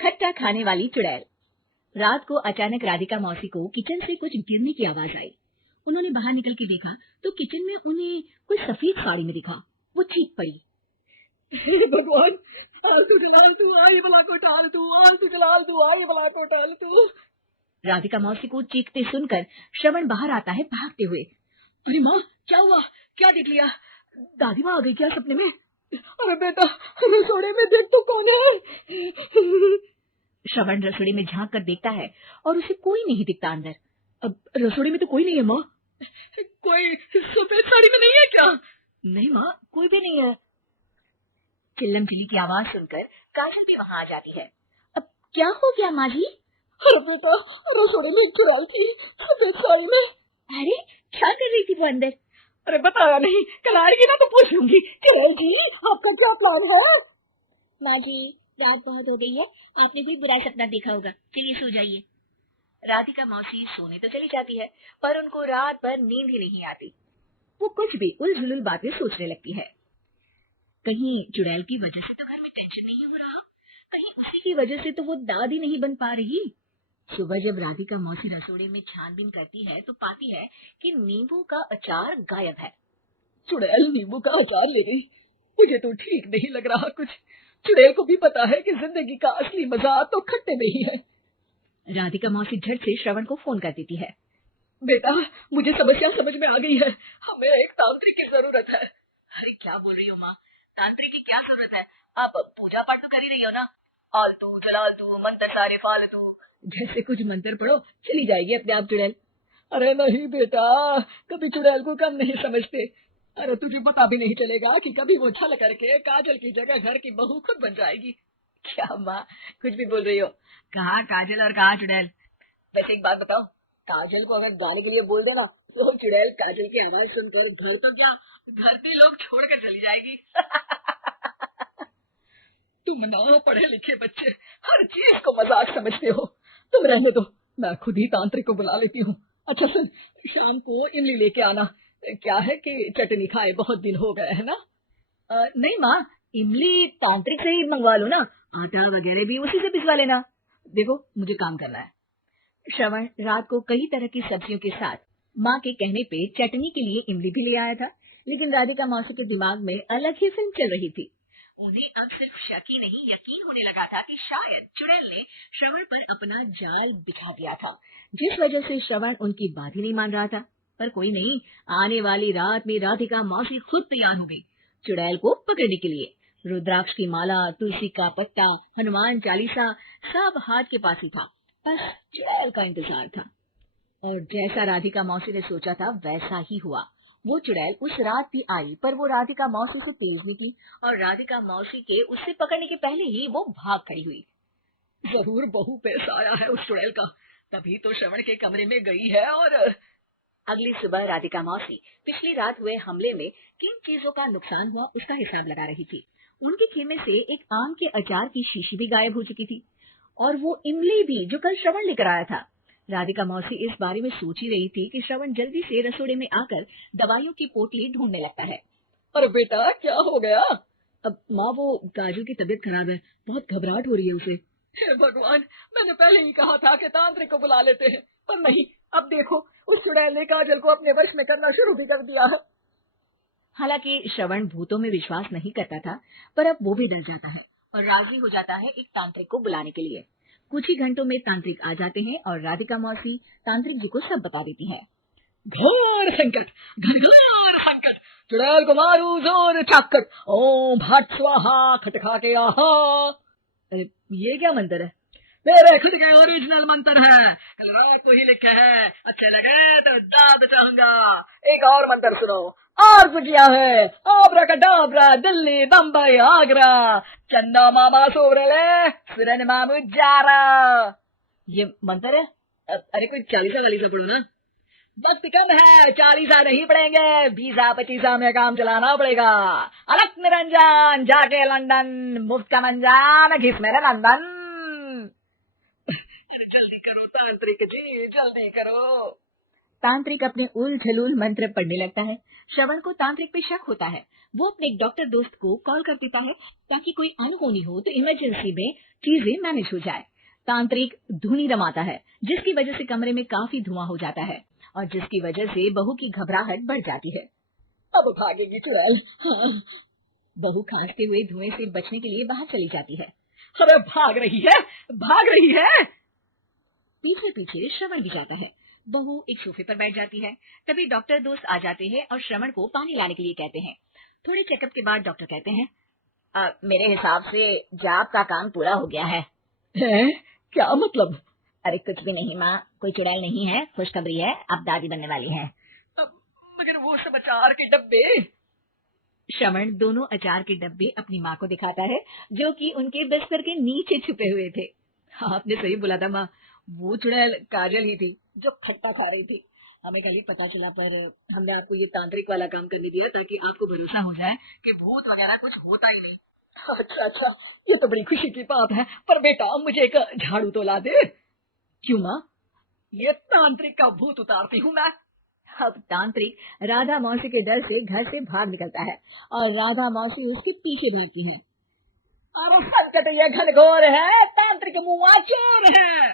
खट्टा खाने वाली चुड़ैल। रात को अचानक राधिका मौसी को किचन से कुछ गिरने की आवाज आई। उन्होंने बाहर निकल के देखा तो किचन में उन्हें कोई सफेद साड़ी में दिखा। वो चीख पड़ी, हे भगवान, आलतू जलाल तू आई भला को टाल तू, आलतू जलाल तू आई भला को टाल तू। राधिका मौसी को चीखते सुनकर श्रवण बाहर आता है भागते हुए। अरे माँ, क्या हुआ? क्या देख लिया? दादी माँ आ गई क्या सपने में? अरे बेटा, रसोड़े में देख तो कौन है? श्रवण रसोई में झांक कर देखता है और उसे कोई नहीं दिखता अंदर। अब रसोड़े में तो कोई नहीं है माँ। कोई सफेद साड़ी में नहीं है क्या? नहीं माँ, कोई भी नहीं है। चिल्लम चिल्ली की आवाज सुनकर काजल भी वहाँ आ जाती है। अब क्या हो गया माँ जी? अरे बेटा, रसोड़े में एक चुड़ैल थी सफेद साड़ी में। अरे क्या कर रही थी वो अंदर? अरे बताया नहीं, कल आएगी ना तो पूछूंगी। चुड़ैल जी, आपका क्या प्लान है? माँ जी, रात बहुत हो गई है, आपने कोई बुरा सपना देखा होगा, चलिए सो जाइए। राधिका मौसी सोने तो चली जाती है पर उनको रात भर नींद ही नहीं आती। वो कुछ भी उलझुल बातें सोचने लगती है। कहीं चुड़ैल की वजह से तो घर में टेंशन नहीं हो रहा, कहीं उसी की वजह से तो वो दादी नहीं बन पा रही। सुबह जब राधिका मौसी रसोड़े में छानबीन करती है तो पाती है कि नींबू का अचार गायब है। चुड़ैल नींबू का अचार ले गई, मुझे तो ठीक नहीं लग रहा कुछ। चुड़ैल को भी पता है कि जिंदगी का असली मजा तो खट्टे में ही है। राधिका मौसी झट से श्रवण को फोन कर देती है। बेटा, मुझे समस्या समझ में आ गई है, हमें एक तांत्रिक की जरूरत है। अरे क्या बोल रही हो माँ, तांत्रिक की क्या जरूरत है? आप पूजा पाठ तो कर ही रही हो ना। आलतू जलालतू मंत्र सारे फालतू जैसे कुछ मंत्र पढ़ो, चली जाएगी अपने आप चुड़ैल। अरे नहीं बेटा, कभी चुड़ैल को कम नहीं समझते। अरे तुझे पता भी नहीं चलेगा कि कभी वो छल करके काजल की जगह घर की बहू खुद बन जाएगी। क्या माँ, कुछ भी बोल रही हो? कहाँ काजल और कहाँ चुड़ैल? वैसे एक बात बताओ, काजल को अगर गाने के लिए बोल देना तो चुड़ैल काजल की आवाज सुनकर घर तो क्या, घर भी लोग छोड़कर चली जाएगी। तुम ना पढ़े लिखे बच्चे हर चीज को मजाक समझते हो। तुम रहने दो, मैं खुद ही तांत्रिक को बुला लेती हूँ। अच्छा सुन, शाम को इमली लेके आना। क्या है कि चटनी खाए बहुत दिन हो गए है ना। नहीं माँ, इमली तांत्रिक से ही मंगवा लो ना, आटा वगैरह भी उसी से पिसवा लेना। देखो मुझे काम करना है। श्रवण रात को कई तरह की सब्जियों के साथ माँ के कहने पे चटनी के लिए इमली भी ले आया था, लेकिन राधिका मौसी के दिमाग में अलग ही फिल्म चल रही थी। उन्हें अब सिर्फ शक ही नहीं यकीन होने लगा था कि शायद चुड़ैल ने श्रवण पर अपना जाल बिछा दिया था, जिस वजह से श्रवण उनकी बात ही नहीं मान रहा था। पर कोई नहीं, आने वाली रात में राधिका मौसी खुद तैयार हो गई चुड़ैल को पकड़ने के लिए। रुद्राक्ष की माला, तुलसी का पत्ता, हनुमान चालीसा सब हाथ के पास ही था, बस चुड़ैल का इंतजार था। और जैसा राधिका मौसी ने सोचा था वैसा ही हुआ। वो चुड़ैल उस रात भी आई, पर वो राधिका मौसी से तेज निकली और राधिका मौसी के उससे पकड़ने के पहले ही वो भाग खड़ी हुई। जरूर बहू पे साया है उस चुड़ैल का, तभी तो श्रवण के कमरे में गई है। और अगली सुबह राधिका मौसी पिछली रात हुए हमले में किन चीजों का नुकसान हुआ उसका हिसाब लगा रही थी। उनके खेमे से एक आम के अचार की शीशी भी गायब हो चुकी थी और वो इमली भी जो कल श्रवण लेकर आया था। राधिका मौसी इस बारे में सोच ही रही थी कि श्रवण जल्दी से रसोड़े में आकर दवाइयों की पोटली ढूंढने लगता है। अरे बेटा, क्या हो गया? अब माँ, वो काजल की तबीयत खराब है, बहुत घबराहट हो रही है उसे। हे भगवान, मैंने पहले ही कहा था कि तांत्रिक को बुला लेते हैं, पर नहीं। अब देखो, उस चुड़ैल ने काजल को अपने वश में करना शुरू भी कर दिया है। हालांकि श्रवण भूतों में विश्वास नहीं करता था, पर अब वो भी डर जाता है और राजी हो जाता है एक तांत्रिक को बुलाने के लिए। कुछ ही घंटों में तांत्रिक आ जाते हैं और राधिका मौसी तांत्रिक जी को सब बता देती है। घोर संकट, घनघोर संकट, चुड़ैल को मारू जोर चाकट, ओम भट स्वाहा खटखा के आहा। अरे ये क्या मंत्र है? मेरे खुद के ओरिजिनल मंत्र है, कल रात को ही लिखे हैं। अच्छे लगे तो दाद चाहूंगा। एक और मंत्र सुनो। और क्या है? आब्राकडाब्रा, दिल्ली, बम्बई, आगरा, चंदा मामा सोबरले, सुरन मामू जारा। ये मंत्र है? अरे कोई चालीसा वालीसा पढ़ो ना। वक्त कम है, 40 नहीं पड़ेंगे, 20-25 में काम चलाना पड़ेगा। अलग निरंजन जाके लंदन, मुफ्त का मंजान घिस मेरे लंदन। जल्दी करो तांत्रिक जी, जल्दी करो। तांत्रिक अपने उल झलूल मंत्र पढ़ने लगता है। श्रवण को तांत्रिक पे शक होता है। वो अपने एक डॉक्टर दोस्त को कॉल कर देता है ताकि कोई अनहोनी हो तो इमरजेंसी में चीजें मैनेज हो जाए। तांत्रिक धुनी रमाता है जिसकी वजह से कमरे में काफी धुआं हो जाता है और जिसकी वजह से बहू की घबराहट बढ़ जाती है। अब भागेगी चुड़ैल। हाँ। बहू खांसते हुए धुएं से बचने के लिए बाहर चली जाती है। अरे भाग रही है, भाग रही है। पीछे पीछे श्रवण भी जाता है। बहू एक सोफे पर बैठ जाती है। तभी डॉक्टर दोस्त आ जाते हैं और श्रवण को पानी लाने के लिए कहते हैं। थोड़े चेकअप के बाद डॉक्टर कहते हैं, मेरे हिसाब से जाप का काम पूरा हो गया है। क्या मतलब? अरे कुछ भी नहीं माँ, कोई चुड़ैल नहीं है, खुशखबरी है, अब दादी बनने वाली है। मगर वो सब अचार के डब्बे। श्रवण दोनों अचार के डब्बे अपनी माँ को दिखाता है जो कि उनके बिस्तर के नीचे छुपे हुए थे। आपने सही बोला था माँ, वो चुड़ैल काजल ही थी जो खट्टा खा रही थी। हमें कल ही पता चला, पर हमने आपको ये तांत्रिक वाला काम करने दिया ताकि आपको भरोसा हो जाए कि भूत वगैरह कुछ होता ही नहीं। अच्छा अच्छा, ये तो बड़ी खुशी की बात है। पर बेटा मुझे एक झाड़ू तो ला दे। क्यों माँ? ये तांत्रिक का भूत उतारती हूँ मैं। अब तांत्रिक राधा मौसी के डर से घर से भाग निकलता है और राधा मौसी उसके पीछे भागती है। अरे संकट ये घनघोर है, तांत्रिक मुआ चोर है।